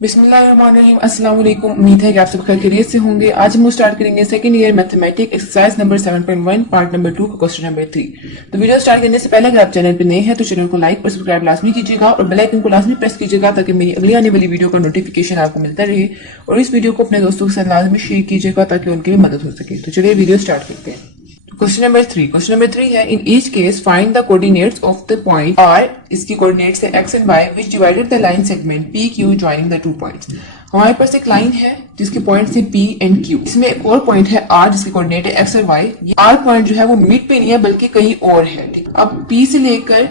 बिस्मिल्लाहिर्रहमानिर्रहीम। अस्सलाम वालेकुम। उम्मीद है कि आप सब खैरियत से होंगे। आज हम स्टार्ट करेंगे second year mathematics exercise number 7.1 part number 2 question number 3। तो वीडियो स्टार्ट करने से पहले अगर आप चैनल पर नए हैं तो चैनल को लाइक और सब्सक्राइब लाजमी कीजिएगा और बेल आइकन को लाजमी प्रेस कीजिएगा ताकि मेरी अगली आने वाली वीडियो का नोटिफिकेशन आपको मिलता रहे। और इस वीडियो को अपने दोस्तों के साथ लाजमी शेयर कीजिएगा ताकि उनकी भी मदद हो सके। तो चलिए वीडियो स्टार्ट करते हैं। क्वेश्चन नंबर 3 है in each case find the coordinates of the point R. इसकी कोऑर्डिनेट्स है X and Y which divided the line segment P Q joining the two points. हमारे पास एक लाइन है जिसके पॉइंट्स है पी एंड क्यू। इसमें एक और पॉइंट है आर जिसकी कोऑर्डिनेट है एक्स और वाई। ये आर पॉइंट जो है वो मिड पे नहीं है बल्कि कहीं और है। ठीक, अब पी से लेकर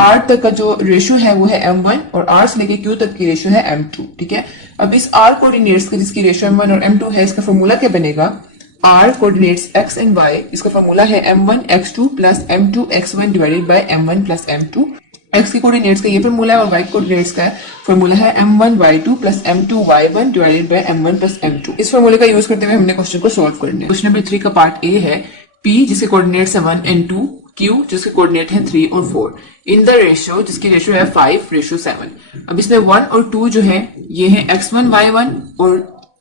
आर तक का जो रेशियो है वो है m1 और आर से लेकर क्यू तक की रेशियो है m2। ठीक है, अब इस आर कोऑर्डिनेट्स का जिसकी रेशियो m1 और m2 है इसका फॉर्मूला क्या बनेगा? R coordinates x and y, इसका फॉर्मूला है m1 x2 plus m2 x1 divided by m1 plus m2। x की कोऑर्डिनेट्स का ये फॉर्मूला है और y कोऑर्डिनेट्स का फॉर्मूला है m1 y2 plus m2 y1 divided by m1 plus m2। इस फॉर्मूले का यूज करते हुए हमने क्वेश्चन को सॉल्व करना है। क्वेश्चन नंबर 3 का पार्ट ए है p जिसके कोऑर्डिनेट्स है 1 एंड 2, q जिसके कोऑर्डिनेट है 3 और 4 इन द रेशियो जिसकी रेशियो है 5:7। अब इसमें 1 और 2 जो है ये है x1 y1 और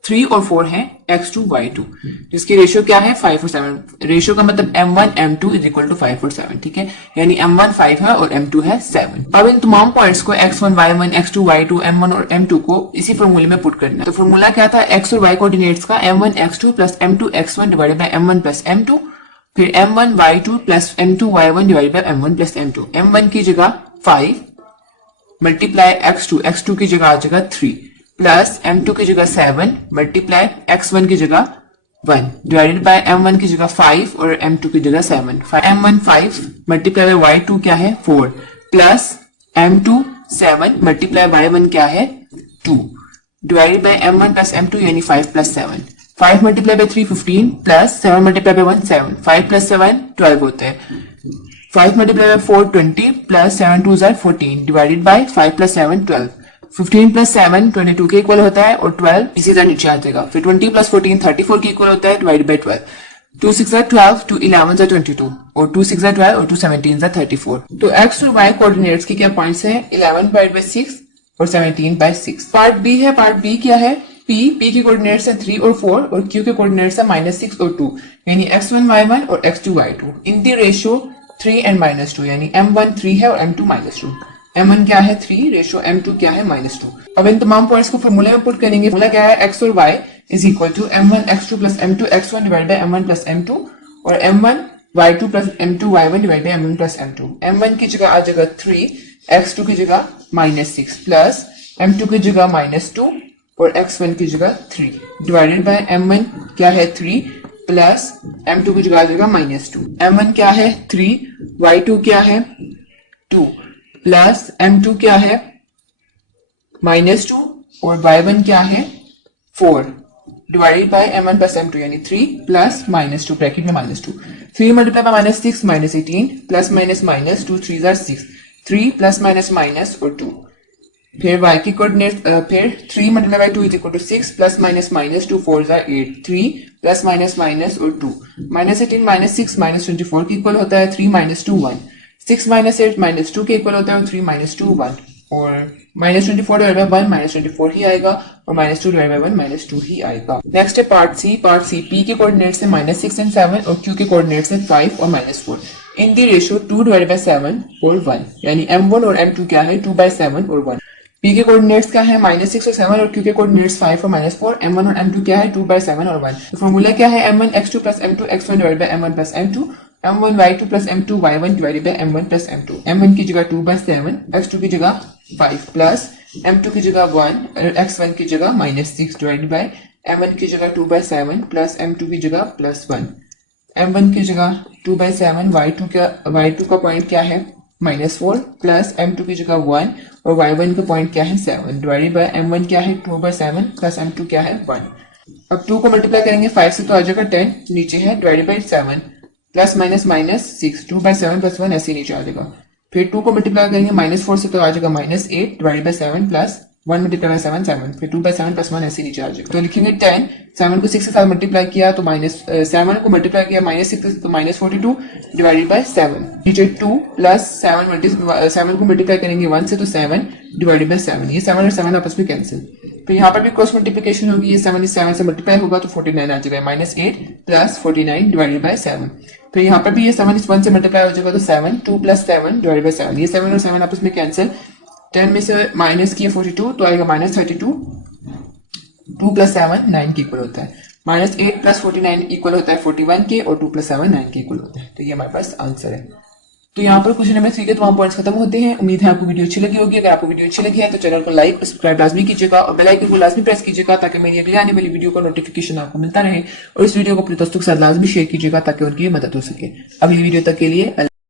3 और 4 है x2 y2 जिसकी रेशियो क्या है 5 और 7। रेशियो का मतलब m1 m2 is equal to 5 और 7। ठीक है, यानी m1 5 है और m2 है 7। अब इन तमाम पॉइंट्स को x1 y1 x2 y2 m1 और m2 को इसी फॉर्मूले में पुट करना है। तो फॉर्मूला क्या था? x और y कोऑर्डिनेट्स का m1 x2 plus m2 x1 divided by m1 plus m2, फिर m1 y2 plus m2 y1 divided by m1 plus m2। m1 की जगह 5 मल्टीप्लाई x2 की जगह आ जाएगा 3 प्लस m2 की जगह 7 मल्टीप्लाई x1 की जगह 1 डिवाइडेड बाय m1 की जगह 5 और m2 की जगह 7। m1 5 मल्टीप्लाई बाय y2 क्या है 4 प्लस m2 7 मल्टीप्लाई y1 क्या है 2 divided by m1 plus m2 यानी 5 plus 7। 5 multiply by 3 15 plus 7 multiply by 1 7। 5 plus 7 12 होते हैं। 5 multiply by 4 20 plus 7 2 14 divided by 5 plus 7 12। 15 plus 7 22 के इक्वल होता है और 12 इसी तरह नीचे आ जाएगा। फिर 20 प्लस 14 34 के इक्वल होता है डिवाइड बाय 12। 2 6 12 2 11 22 और 2 6 12 और 2 17 34। तो x और y कोऑर्डिनेट्स की क्या पॉइंट्स हैं? 11 डिवाइड बाय 6 और 17 बाय 6। पार्ट बी है। पार्ट बी क्या है? p की कोऑर्डिनेट्स है 3 और 4 और q के कोऑर्डिनेट्स है -6 और 2 यानी x1 y1 और x2 y2 in the ratio 3 and -2 यानी m1 3 है और m2 -2। m1 क्या है 3, रेशियो m2 क्या है -2। अब इन तमाम पॉइंट्स को फॉर्मूले में पुट करेंगे। फॉर्मूला क्या है? x और y is equal to m1 x2 plus m2 x1 divide by m1 plus m2 और m1 y2 plus m2 y1 divide by m1 plus m2। m1 की जगह आ जाएगा 3, x2 की जगह -6 प्लस m2 की जगह -2 और x1 की जगह 3 डिवाइडेड बाय m1 क्या है 3 प्लस m2 की जगह आ जाएगा -2। m1 क्या है 3, y2 क्या है 2 प्लस m2 क्या है -2 और y1 क्या है 4 divided by m1 plus m2 यानी 3 प्लस -2 ब्रैकेट में -2। 3 multiply by -6 -18 plus minus 2 3 6 3 plus minus और 2। फिर y की कोऑर्डिनेट फिर 3 multiply by 2 is equal to 6 plus minus 2 4 8 3 plus minus और 2। -18 -6 -24 के इक्वल होता है 3 -2 1। 6 -8 -2 के इक्वल होता है और 3 -2 1 और -24 डिवाइड बाय 1 -24 ही आएगा और -2 डिवाइड बाय 1 -2 ही आएगा। नेक्स्ट है part C. Part C p के कोऑर्डिनेट्स है -6 एंड 7 और q के कोऑर्डिनेट्स है 5 और -4 इन दी रेशियो 2 डिवाइड बाय 7 और 1 यानी m1 और m2 क्या है 2 बाय 7 और 1। p के कोऑर्डिनेट्स क्या है -6 और 7 और q के कोऑर्डिनेट्स 5 और -4। m1 और m2 क्या है 2 बाय 7 और 1। तो फॉर्मूला क्या है? m1 x2 plus m2 x1 divide by m1 plus m2 m1 y2 plus m2 y1 divided by m1 plus m2। m1 की जगह 2 बाय 7 x2 की जगह 5 प्लस m2 की जगह 1 और x1 की जगह -6 डिवाइडेड बाय m1 की जगह 2 बाय 7 प्लस m2 की जगह प्लस 1। m1 की जगह 2 बाय 7 y2 का पॉइंट क्या है -4 प्लस m2 की जगह 1 और y1 का पॉइंट क्या है 7 डिवाइडेड बाय m1 क्या है 2 बाय 7 प्लस m2 क्या है 1। अब 2 को मल्टीप्लाई करेंगे 5 से तो आ जाएगा 10 नीचे है divided by 7 plus minus 6 2 by 7 plus 1 ऐसे नीचे आ जाएगा। फिर 2 को मल्टीप्लाई करेंगे -4 से तो आ जाएगा -8 divided by 7 plus 1 multiply by 7 7, फिर 2 बाय 7 प्लस 1 ऐसे नीचे आ जाएगा। तो लिखेंगे 10, 7 को 6 के साथ मल्टीप्लाई किया तो -7 को मल्टीप्लाई किया -6 तो -42 डिवाइडेड बाय 7, नीचे 2 प्लस 7 को मल्टीप्लाई करेंगे 1 से तो 7 डिवाइडेड बाय 7, ये 7 और 7 आपस में कैंसिल। तो यहाँ पर भी क्रॉस मल्टीप्लिकेशन होगी, ये 7 इस 7 से मल्टीप्लाई होगा तो 49 आ जाएगा, -8 प्लस 49 डिवाइडेड बाय 7। फिर यहाँ पर भी ये 7 इस 1 से मल्टीप्लाई हो जाएगा तो 7, 2 प्लस 7 डिवाइडेड बाय 7, ये 7 और 7 आपस में कैंसिल। 10 में से माइनस किया 42 तो आएगा -32, 2 प्लस 7 9 के इक्वल होता है, -8 प्लस 49 इक्वल होता है 41 के, और 2 प्लस 7 9 के इक्वल होता है। तो ये हमारे पास आंसर है। तो यहाँ पर क्वेश्चन नंबर 3 के तमाम पॉइंट्स खत्म होते हैं। उम्मीद है आपको वीडियो अच्छी लगी होगी। अगर आपको वीडियो अच्छी लगी है तो चैनल को लाइक और सब्सक्राइब लाजमी कीजिएगा और बेल आइकन को लाजमी प्रेस कीजिएगा ताकि मेरी अगली आने वाली वीडियो का नोटिफिकेशन आपको मिलता रहे, और इस वीडियो को अपने दोस्तों के साथ लाजमी शेयर कीजिएगा ताकि उनकी मदद हो सके। अगली वीडियो तक के लिए